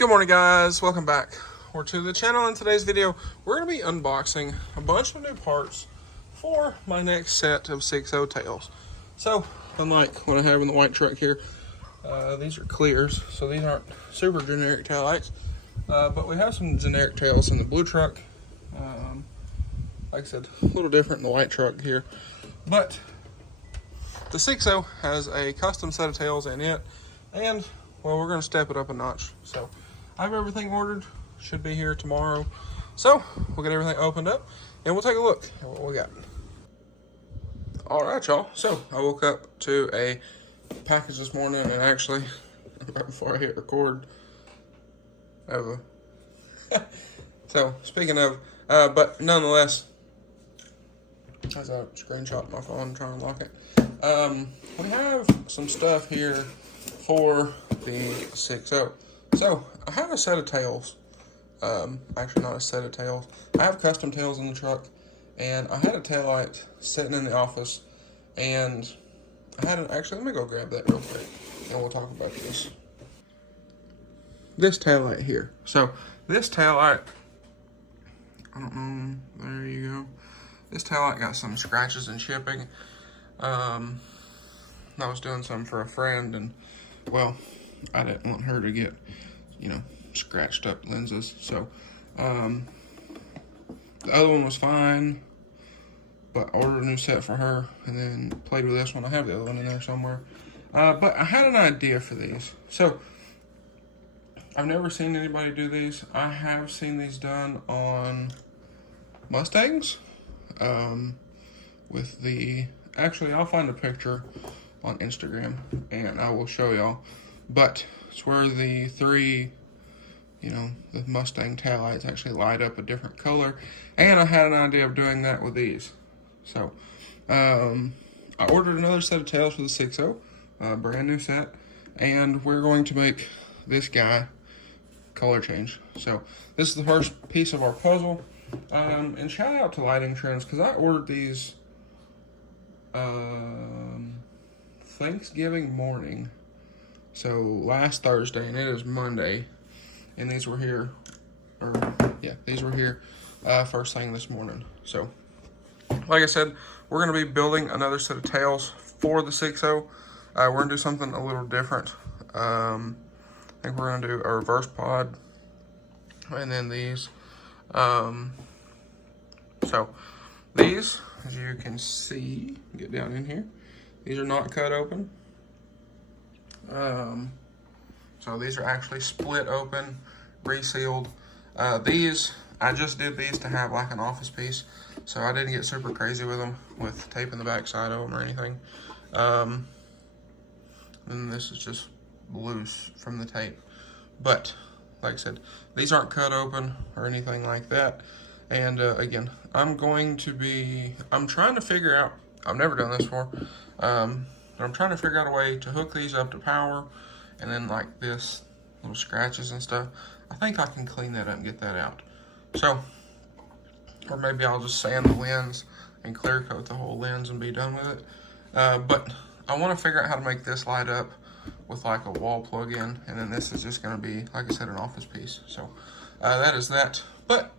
Good morning, guys. Welcome back to the channel. In today's video, we're going to be unboxing a bunch of new parts for my next set of 6.0 tails. So, unlike what I have in the white truck here, these are clears, so these aren't super generic tail lights. But we have some generic tails in the blue truck. Like I said, a little different in the white truck here. But the 6.0 has a custom set of tails in it, and well, we're going to step it up a notch. So I have everything ordered, should be here tomorrow. So we'll get everything opened up and we'll take a look at what we got. All right, y'all. So I woke up to a package this morning, and actually, right before I hit record, I have a so speaking of, but nonetheless, as I screenshot my phone trying to lock it, we have some stuff here for the 6.0. So I have a set of tails. Actually, not a set of tails. I have custom tails in the truck, and I had a tail light sitting in the office, and I had an, actually, let me go grab that real quick, and we'll talk about this. This tail light here. So this tail light, I don't know, there you go. This tail light got some scratches and chipping. I was doing some for a friend, and well, I didn't want her to get, scratched up lenses. So the other one was fine, but I ordered a new set for her and then played with this one. I have the other one in there somewhere. But I had an idea for these. So I've never seen anybody do these. I have seen these done on Mustangs. With the, actually, I'll find a picture on Instagram and I will show y'all. But it's where the three, the Mustang taillights actually light up a different color. And I had an idea of doing that with these. So, I ordered another set of tails for the 6.0, brand new set. And we're going to make this guy color change. So, this is the first piece of our puzzle. And shout out to Lighting Trends, because I ordered these Thanksgiving morning. So last Thursday, and it is Monday, and these were here, these were here first thing this morning. So, like I said, we're going to be building another set of tails for the 6.0. We're going to do something a little different. I think we're going to do a reverse pod, and then these. So, these, as you can see, get down in here, these are not cut open. So these are actually split open, resealed. These, I just did these to have like an office piece, so I didn't get super crazy with them, with taping the back side of them or anything. And this is just loose from the tape. But, like I said, these aren't cut open or anything like that. And again, I'm trying to figure out, I've never done this before, but I'm trying to figure out a way to hook these up to power, and then like this, little scratches and stuff, I think I can clean that up and get that out. So, or maybe I'll just sand the lens and clear coat the whole lens and be done with it. But I want to figure out how to make this light up with like a wall plug-in, and then this is just going to be, like I said, an office piece. So, that is that. But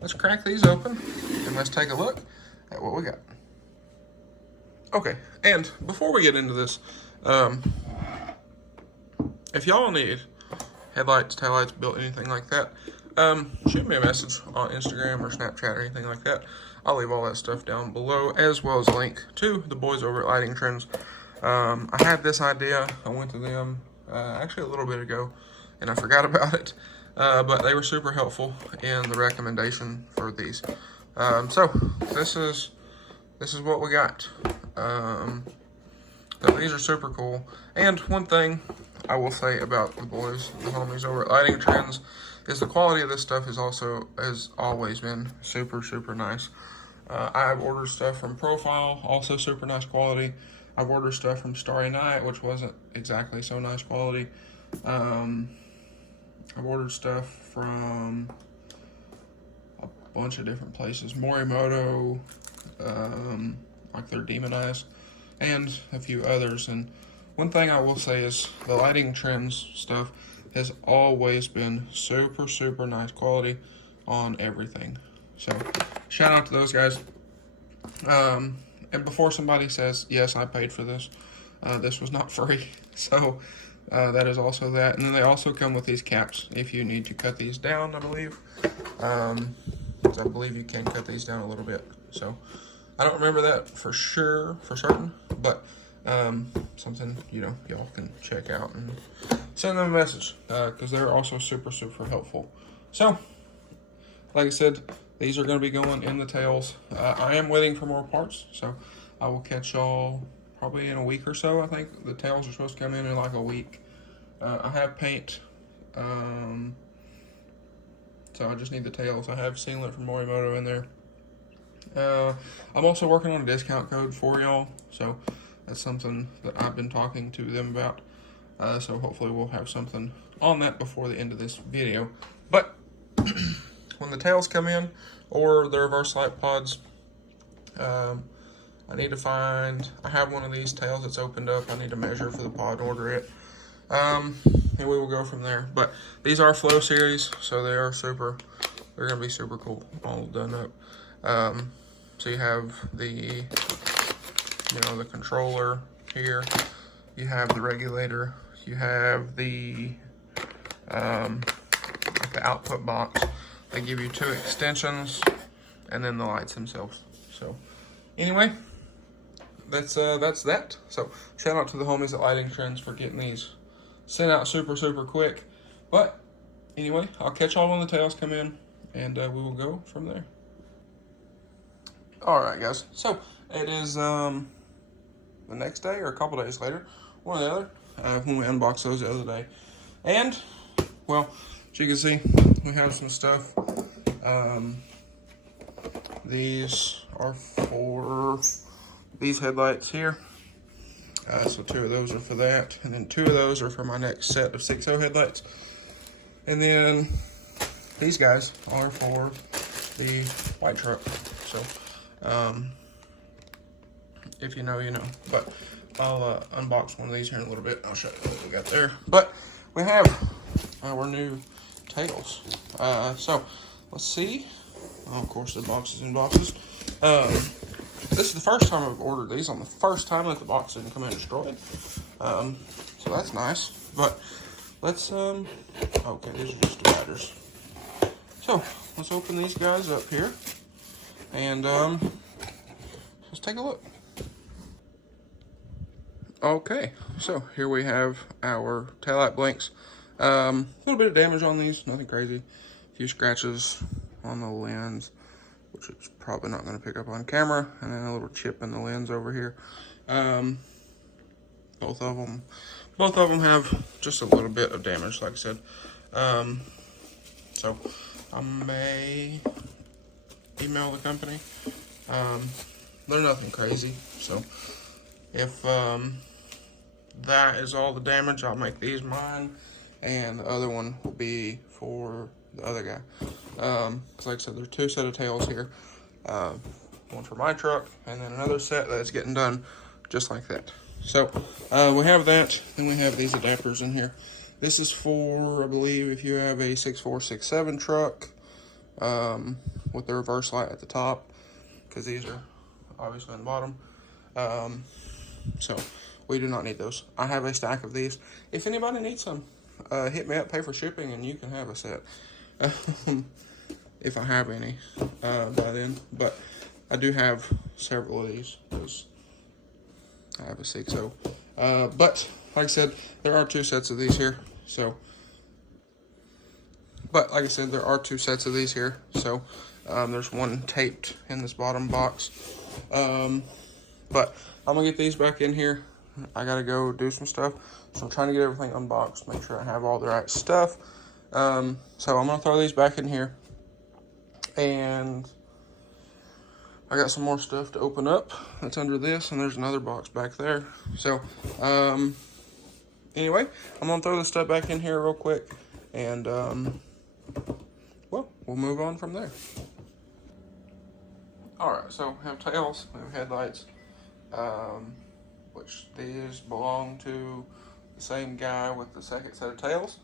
let's crack these open and let's take a look at what we got. Okay, and before we get into this, if y'all need headlights, taillights built, anything like that, shoot me a message on Instagram or Snapchat or anything like that. I'll leave all that stuff down below, as well as a link to the boys over at Lighting Trends. I had this idea, I went to them actually a little bit ago, and I forgot about it. But they were super helpful in the recommendation for these. So this is what we got. So these are super cool. And one thing I will say about the boys, the homies over at Lighting Trends, is the quality of this stuff has always been super, super nice. I've ordered stuff from Profile, also super nice quality. I've ordered stuff from Starry Night, which wasn't exactly so nice quality. I've ordered stuff from a bunch of different places. Morimoto, like their Demonized, and a few others. And one thing I will say is the Lighting Trends stuff, has always been super, super nice quality on everything. So shout out to those guys. And before somebody says, yes, I paid for this, this was not free. So that is also that. And then they also come with these caps if you need to cut these down, I believe. I believe you can cut these down a little bit. So I don't remember that for sure, for certain, but something, you know, y'all can check out and send them a message, because they're also super, super helpful. So, like I said, these are going to be going in the tails. I am waiting for more parts, so I will catch y'all probably in a week or so. I think the tails are supposed to come in like a week. I have paint, so I just need the tails. I have sealant from Morimoto in there. I'm also working on a discount code for y'all, so that's something that I've been talking to them about. So hopefully we'll have something on that before the end of this video. But when the tails come in, or the reverse light pods, I need to find, I have one of these tails that's opened up. I need to measure for the pod and order it. And we will go from there. But these are Flow series, so they are super, they're going to be super cool, all done up. So you have the, you know, the controller here. You have the regulator. You have the output box. They give you 2 extensions, and then the lights themselves. So anyway, that's that. So shout out to the homies at Lighting Trends for getting these sent out super, super quick. But anyway, I'll catch y'all when the tails come in, and we will go from there. All right, guys. So it is the next day or a couple days later, one or the other, when we unboxed those the other day. And, well, as you can see, we have some stuff. These are for these headlights here. So 2 of those are for that. And then 2 of those are for my next set of 6.0 headlights. And then these guys are for the white truck. So, if you know, you know. But I'll unbox one of these here in a little bit. I'll show you what we got there. But we have our new tails. So let's see. Oh, of course, the boxes in boxes. This is the first time I've ordered these. On the first time that the box didn't come in destroyed. So that's nice. But let's okay, these are just dividers. So let's open these guys up here, and let's take a look. Okay, so here we have our taillight blinks. A little bit of damage on these, nothing crazy. A few scratches on the lens, which it's probably not going to pick up on camera, and then a little chip in the lens over here. Both of them have just a little bit of damage, like I said. So I may email the company. They're nothing crazy, so if that is all the damage, I'll make these mine, and the other one will be for the other guy. Cause like I said, there's 2 sets of tails here. One for my truck, and then another set that's getting done just like that. So we have that. Then we have these adapters in here. This is for, I believe, if you have a 6.4, 6.7 truck with the reverse light at the top, because these are obviously on the bottom. So we do not need those. I have a stack of these. If anybody needs some, hit me up, pay for shipping, and you can have a set. If I have any by then. But I do have several of these, because I have a 6.0. But like I said, there are 2 sets of these here. So, but like I said, there are 2 sets of these here. So there's one taped in this bottom box. But I'm gonna get these back in here. I gotta go do some stuff, so I'm trying to get everything unboxed, make sure I have all the right stuff. So I'm gonna throw these back in here, and I got some more stuff to open up that's under this, and there's another box back there. So anyway, I'm gonna throw this stuff back in here real quick, and well, we'll move on from there. Alright, so we have tails, we have headlights, which these belong to the same guy with the second set of tails.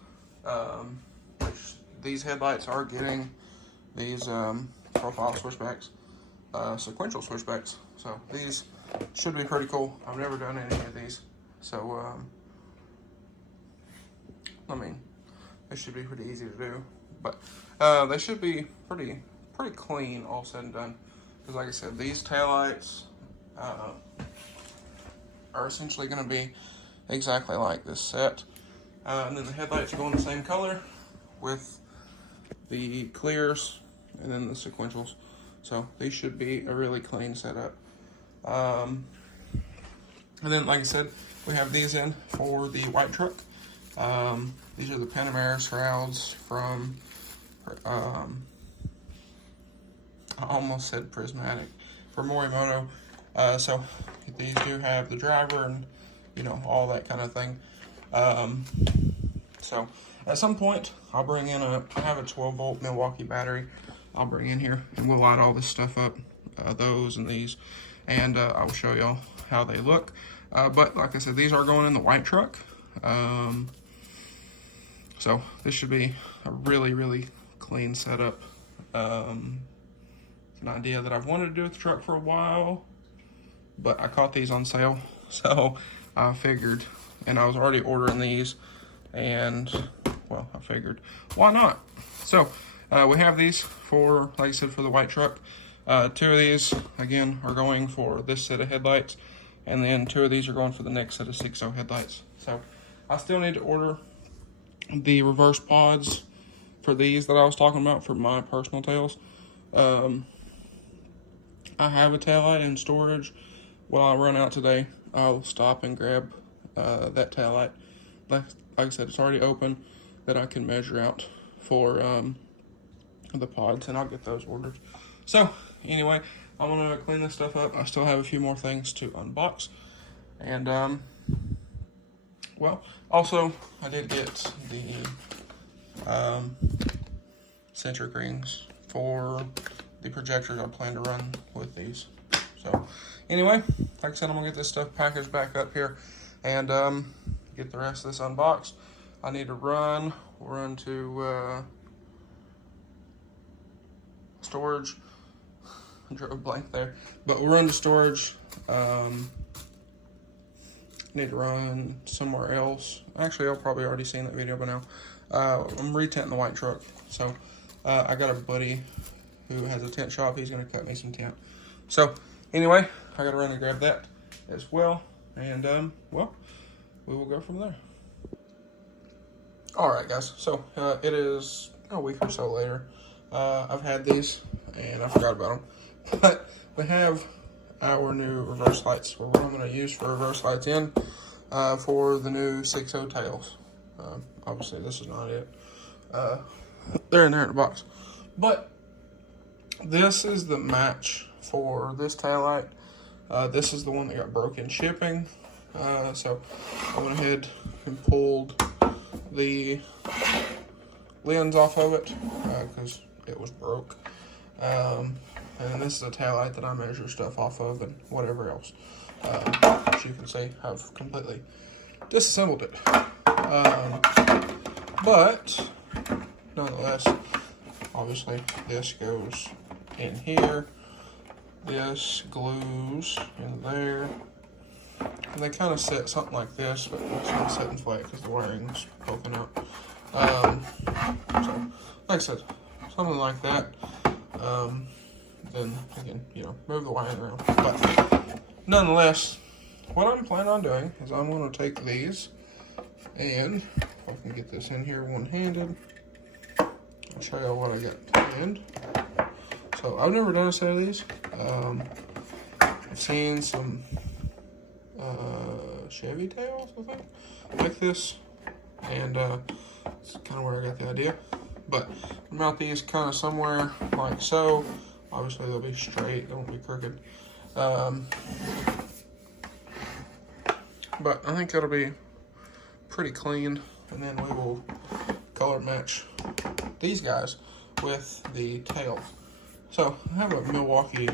which these headlights are getting these profile switchbacks, sequential switchbacks. So these should be pretty cool. I've never done any of these, so I mean, they should be pretty easy to do, but they should be pretty clean, all said and done. Because like I said, these taillights are essentially going to be exactly like this set, and then the headlights are going the same color with the clears and then the sequentials. So these should be a really clean setup. And then, like I said, we have these in for the white truck. These are the Panamera shrouds from, I almost said Prismatic, from Morimoto. So these do have the driver and, you know, all that kind of thing. So at some point, I'll bring in I have a 12-volt Milwaukee battery. I'll bring in here and we'll light all this stuff up, those and these, and I'll show y'all how they look. But like I said, these are going in the white truck. So this should be a really clean setup. It's an idea that I've wanted to do with the truck for a while, but I caught these on sale, so I figured, and I was already ordering these, and well, I figured, why not? So we have these for, like I said, for the white truck. 2 of these, again, are going for this set of headlights, and then 2 of these are going for the next set of 6.0 headlights. So I still need to order the reverse pods for these that I was talking about for my personal tails. I have a taillight in storage. When I run out today, I'll stop and grab that taillight. Like I said, it's already open that I can measure out for the pods, and I'll get those ordered. So anyway, I'm gonna clean this stuff up. I still have a few more things to unbox, and well, also I did get the centric rings for the projectors I plan to run with these. So anyway, like I said, I'm gonna get this stuff packaged back up here and get the rest of this unboxed. I need to run to storage. I drew a blank there, but we'll run to storage. Need to run somewhere else. Actually, I've probably already seen that video by now. I'm retenting the white truck, so I got a buddy who has a tent shop. He's gonna cut me some tent. So anyway, I gotta run and grab that as well, and well, we will go from there. All right, guys. So it is a week or so later. I've had these and I forgot about them, but we have our new reverse lights. What I'm going to use for reverse lights in for the new 6.0 tails. Obviously, this is not it. They're in there in the box, but this is the match for this tail light. This is the one that got broken shipping. So I went ahead and pulled the lens off of it because it was broke. And this is a taillight that I measure stuff off of and whatever else. As you can see, I've completely disassembled it. But nonetheless, obviously this goes in here. This glues in there. And they kind of set something like this, but it's not setting flat because the wiring's poking up. So, like I said, something like that. Then I can, you know, move the wiring around. But nonetheless, what I'm planning on doing is I'm going to take these, and if I can get this in here one-handed, I'll show you what I got planned. So I've never done a set of these. I've seen some Chevy tails, I think, like this, and it's kind of where I got the idea. But I'll mount these kind of somewhere like so. Obviously they'll be straight, they won't be crooked. But I think that'll be pretty clean, and then we will color match these guys with the tail. So I have a Milwaukee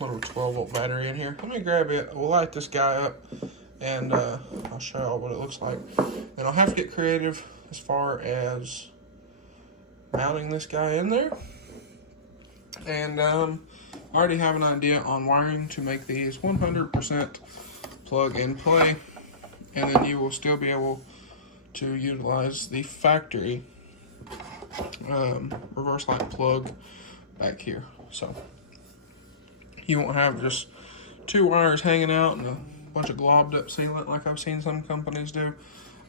little 12-volt battery in here. Let me grab it. We'll light this guy up, and I'll show y'all what it looks like. And I'll have to get creative as far as mounting this guy in there. And I already have an idea on wiring to make these 100% plug and play, and then you will still be able to utilize the factory reverse light plug back here. So you won't have just two wires hanging out and a bunch of globbed up sealant like I've seen some companies do.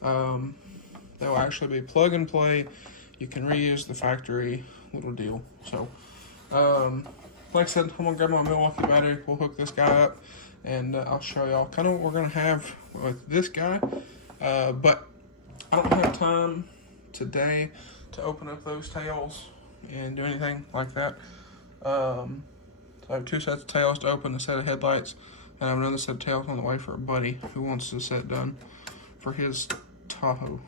They'll actually be plug and play. You can reuse the factory little deal. So like I said, I'm gonna grab my Milwaukee battery. We'll hook this guy up, and I'll show y'all kind of what we're gonna have with this guy. But I don't have time today to open up those tails and do anything like that. So I have two sets of tails to open, a set of headlights, and I have another set of tails on the way for a buddy who wants the set done for his Tahoe.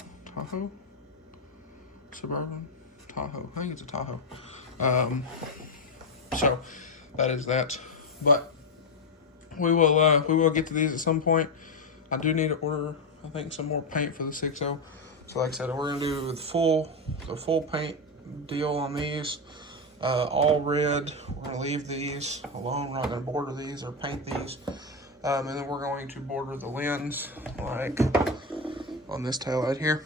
Suburban? Tahoe. I think it's a Tahoe. So that is that. But we will get to these at some point. I do need to order, I think, some more paint for the 6.0. So like I said, we're gonna do the full paint deal on these. All red. We're gonna leave these alone. We're not gonna border these or paint these. And then we're going to border the lens like on this taillight here.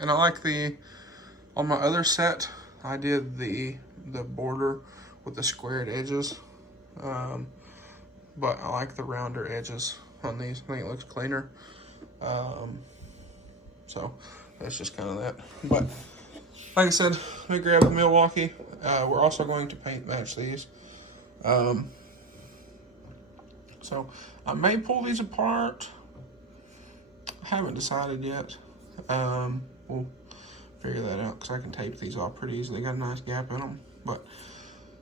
And I like on my other set, I did the border with the squared edges. But I like the rounder edges on these. I think it looks cleaner. So that's just kind of that. But like I said, let me grab the Milwaukee. We're also going to paint match these. So I may pull these apart. I haven't decided yet. We'll figure that out because I can tape these off pretty easily. They got a nice gap in them. But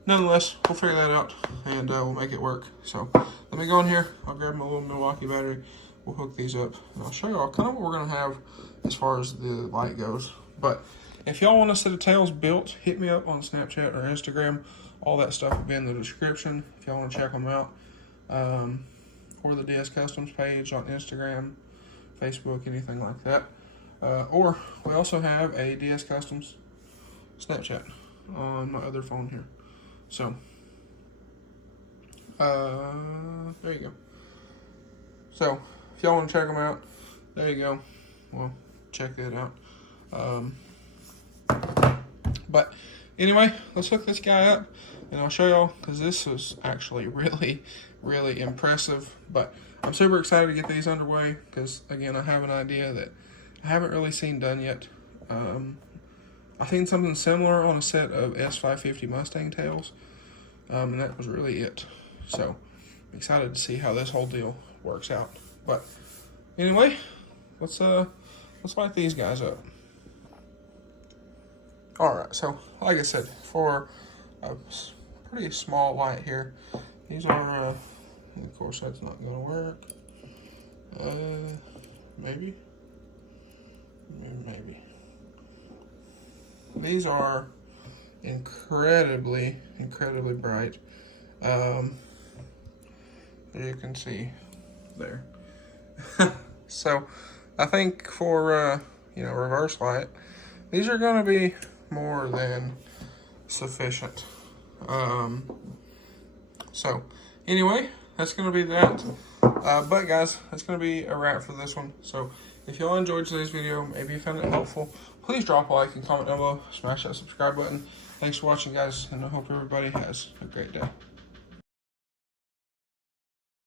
nonetheless, we'll figure that out and we'll make it work. So let me go in here. I'll grab my little Milwaukee battery. We'll hook these up and I'll show you all kind of what we're going to have as far as the light goes. But if y'all want a set of tails built, hit me up on Snapchat or Instagram. All that stuff will be in the description if y'all want to check them out. Or the DS Customs page on Instagram, Facebook, anything like that. Or we also have a DS Customs Snapchat on my other phone here. So, there you go. So, if y'all want to check them out, there you go. Well, check that out. But anyway, let's hook this guy up and I'll show y'all, because this was actually really, really impressive. But I'm super excited to get these underway because, again, I have an idea that I haven't really seen done yet. I've seen something similar on a set of S550 Mustang tails, and that was really it. So I'm excited to see how this whole deal works out. But anyway, let's light these guys up. All right, so like I said, for a pretty small light here, these are, of course that's not gonna work. Maybe. These are incredibly bright. As you can see there. So I think for reverse light, these are going to be more than sufficient. So anyway, that's going to be that. But guys, that's going to be a wrap for this one. So if y'all enjoyed today's video, maybe you found it helpful, please drop a like and comment down below. Smash that subscribe button. Thanks for watching, guys, and I hope everybody has a great day.